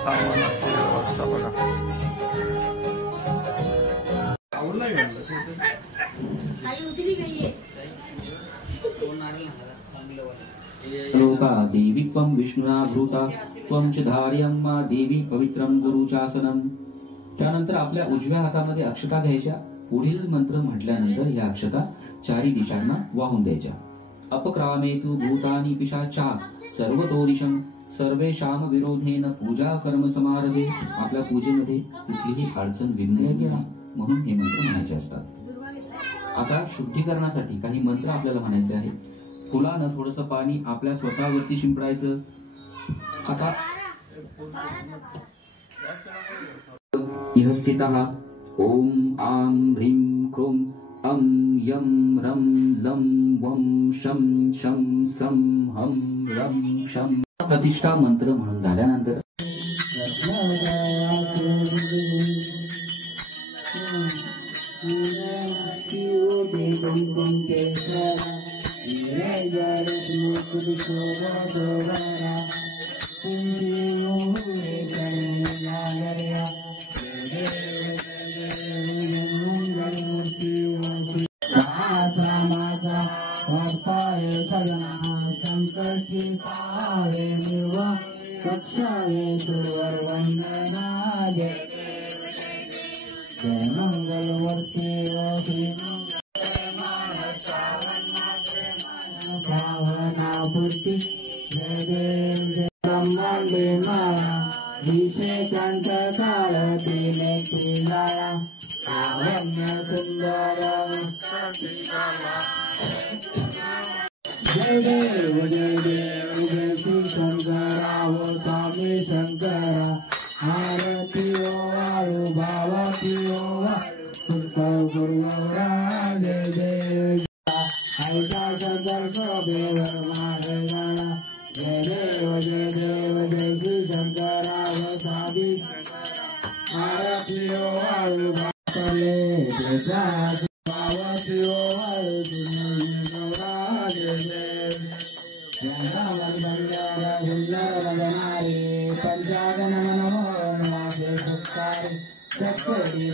सामानाची व्यवस्था बघा. श्लोका देवी त्वं विष्णुना भूता त्वं च धार्यम्मा देवी पवित्रं गुरुचासनम. त्यानंतर आपल्या उजव्या हातामध्ये अक्षता घ्यायच्या. पुढील मंत्र म्हटल्यानंतर या अक्षता चारी दिशांना वाहून द्यायच्या. अपक्रामेतु भूतानि पिशाचा सर्वतोदिशं सर्वेषां विरोधेन पूजा कर्म समारभे. आपल्या पूजेमध्ये कुठलीही अडचण विघ्न येणार म्हणून हे मंत्र म्हणायचे असतात. आता शुद्धीकरणासाठी काही मंत्र आपल्याला म्हणायचे आहेत. फुलानं थोडंसं पाणी आपल्या स्वतःवरती शिंपडायचं. आता इह स्थितः ओम आं ह्रीं क्रों अं यं रं लं वं शं शं सं हं रं शं. प्रतिष्ठा मंत्र म्हणून झाल्यानंतर जय देव जय श्री शंकरा वो स्वामी शंकरा. आरती ओ वाळू बाबा पिओ गुरुगौरा. जय देव ऐका शंकर बेवर मारे गाणा. जय देव जय श्री शंकरा वो स्वामी. आरती ओ वाळू बाबा पिओ वाळू गुरुगौरा. पंचागन मनमोहन सुखारी चक्री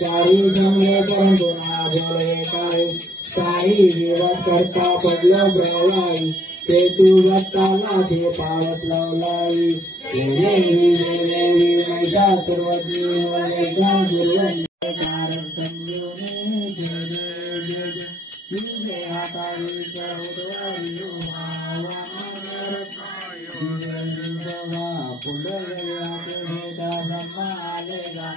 चारी जमले परंतु ना बोले काय. काही दिवस करता पडलो प्रवाई. ते तू दत्ताला ते पावत लावलाई. देवी देवी मैदा सर्वज्ञ कारण संजीवनी. तुझे हाताळीच्या उडवारी पुढे भेटा ब्रह्मा आलेगा.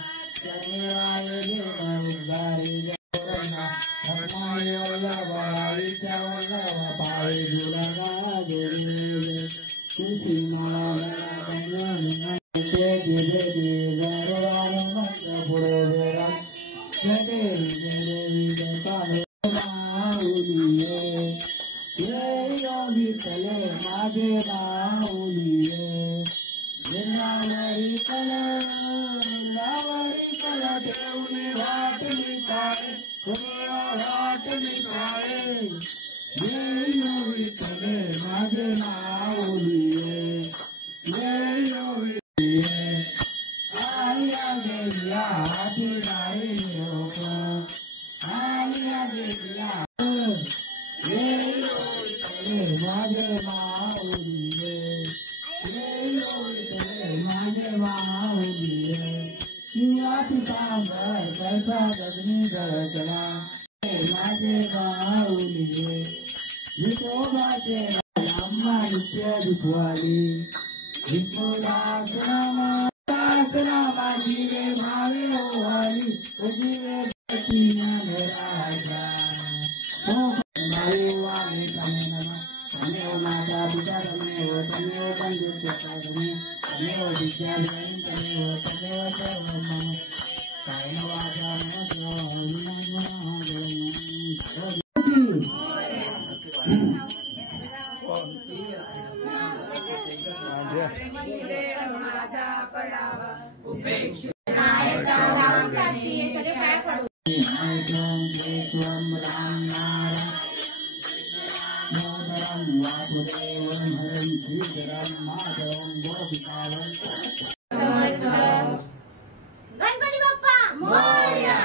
वासुदेवं हरं श्रीधरं माधवं गोपिकावं गणपती बाप्पा मोरया.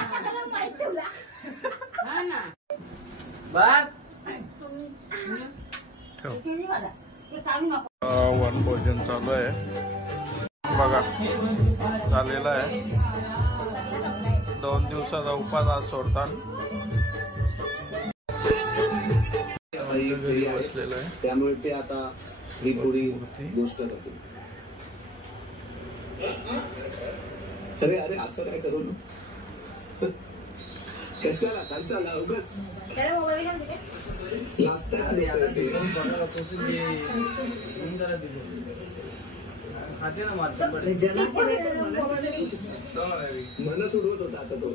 वनभोजन चालू आहे बघा, झालेला आहे. 2 दिवसाचा उपास आज सोडतात. बसलेलं आहे त्यामुळे ते आता ही थोडी गोष्ट करतील. अरे अरे असं काय करू ना, कशाला कशाला उगाच मनच उडवत होता आता तो.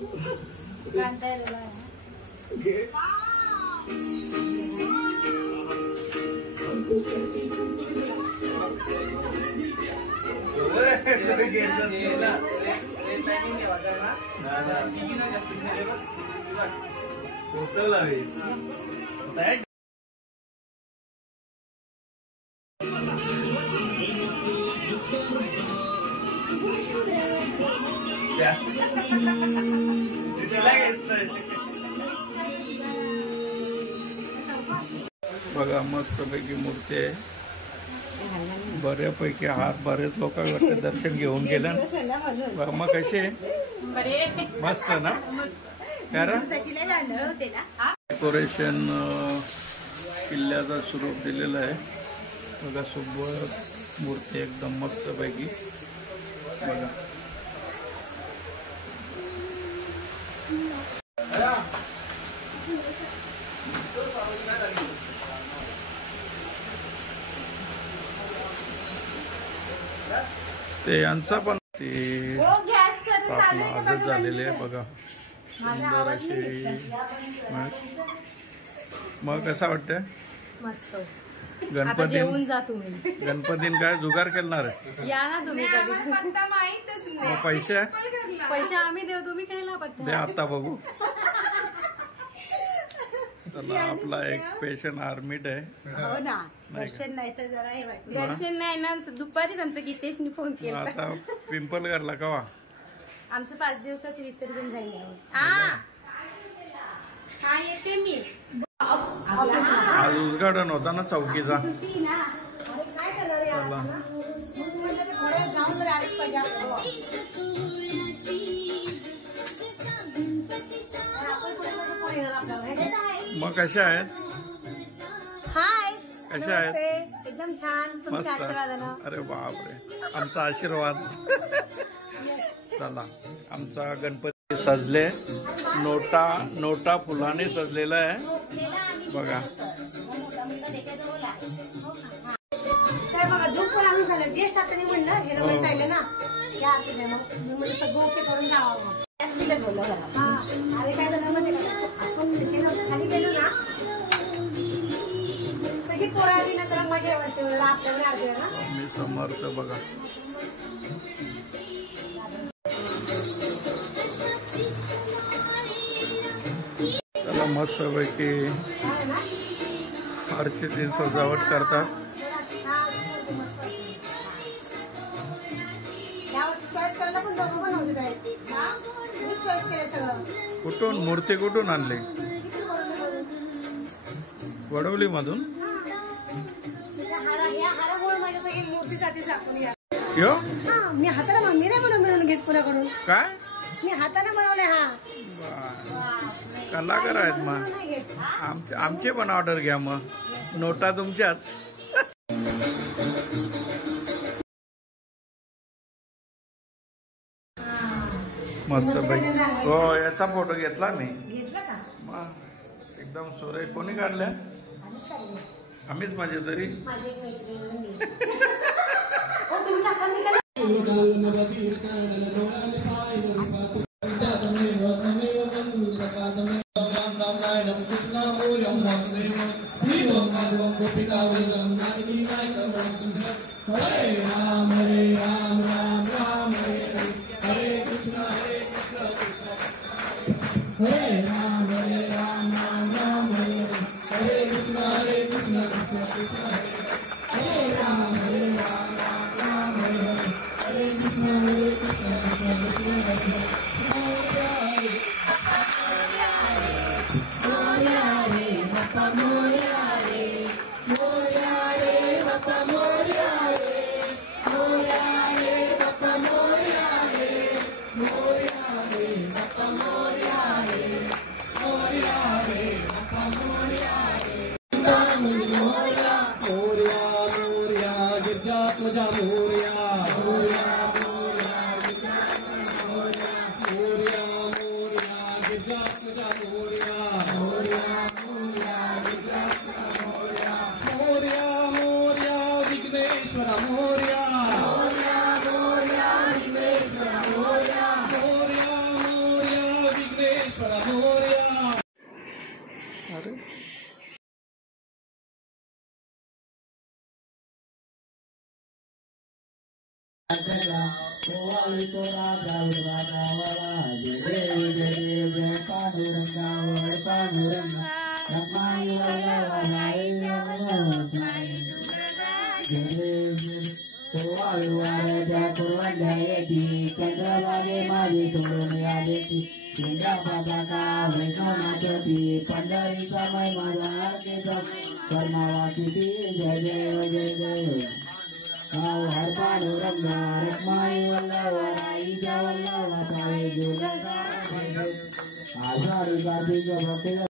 बघा मस्तपैकी मूर्ती आहे. बऱ्यापैकी हात बरेच लोक दर्शन घेऊन गेले. मग कसे मस्त ना, कारण डेकोरेशन किल्ल्याचा स्वरूप दिलेलं आहे. बघा सोबत मूर्ती एकदम मस्तपैकी. बघा ते यांचा पण ते स्थापना आजच झालेली आहे. बघा सुंदर अशी. मग कसं वाटतंय? मस्त. गणपती गणपतीन काय जुगार करणार आहे? या ना तुम्ही कधी. मग पैसे आम्ही देऊ, तुम्ही खायला पत्ता द्या आता बघू. चला आपला एक पेशंट आर्मीट आहे. हो ना, दर्शन नाही तर जरा हे वाटतं. दर्शन नाही ना, दुपारीच आमचं गीतेशनी फोन केला. आता पिंपल करला का? आमचं 5 दिवसाचं विसर्जन झालं. हा येते मी. आज उद्घाटन होता ना चौकीचा. चला मग कशा आहेत? हाय, कशा आहेत? एकदम छान. तुमच्या मस्त. आशीर्वादानं. अरे बापरे, आमचा आशीर्वाद. चला आमचा गणपती सजले. नोटा फुलाने सजलेला आहे. बघा काय बघा, धूप पण आणून झालं. ज्येष्ठ हाताने म्हणलं हे रवळ चाललं ना, या आरतीला मग मी म्हणजे सगळं ओके करून जावं. अरे काय झालं म्हणजे आपण खाली गेलो ना, सगळी पोरं आली ना, त्याला मजा वाटते. आपल्याला आली ना मी समर्थ. बघा चला मस्त पैकी आरती दिन सजावट करतात. कुठून मूर्ती कुठून आणली? वडवली मधून. मी हाताने मी नाही बनवून घेत पुण्याकडून. काय मी हाताने बनवले. हा कलाकार आहेत. मग आमचे पण ऑर्डर घ्या. मग नोटा तुमच्याच. मस्त पैकी. हो याचा फोटो घेतला मी. मग एकदम सुरेख. कोणी काढल्या? आम्हीच माझे तरी. हरे राम राम राम हरे हरे कृष्ण कृष्ण हरे राम राम राम हरे हरे कृष्ण कृष्ण कृष्ण कृष्ण हरे राम राम राम हरे हरे हरे कृष्ण कृष्ण कृष्ण हरे हरे मोरया रे बप्पा मोरया रे मोरया रे बप्पा मोरया रे मोरया रे बप्पा मोरया रे मोरया रे बप्पा मोरया रे मोरया रे बप्पा मोरया रे मोरया मोरया मोरया गिरजा तुझा मोरया मोरया मोरया गिरजा मोरया मोरया मोरया गिरजा तुझा मोरया मोरया मोरया गिरजा तुझा मोरया मोरया मोरया विघ्नेश्वर मोरया मोरया मोरया विघ्नेश्वर मोरया मोरया मोरया विघ्नेश्वर मोरया अरे चंद्रभागे माझे सोडून या देती तुझ्या बाबाका वैष्णवनाथी पंढरीचा महिमा आरतीचा कर्मावा किती जय जय जय जय हर पांडुरंग रखमाई वल्लभ राईच्या वल्लभ ताई जोगा आषाढी कार्तिक भक्त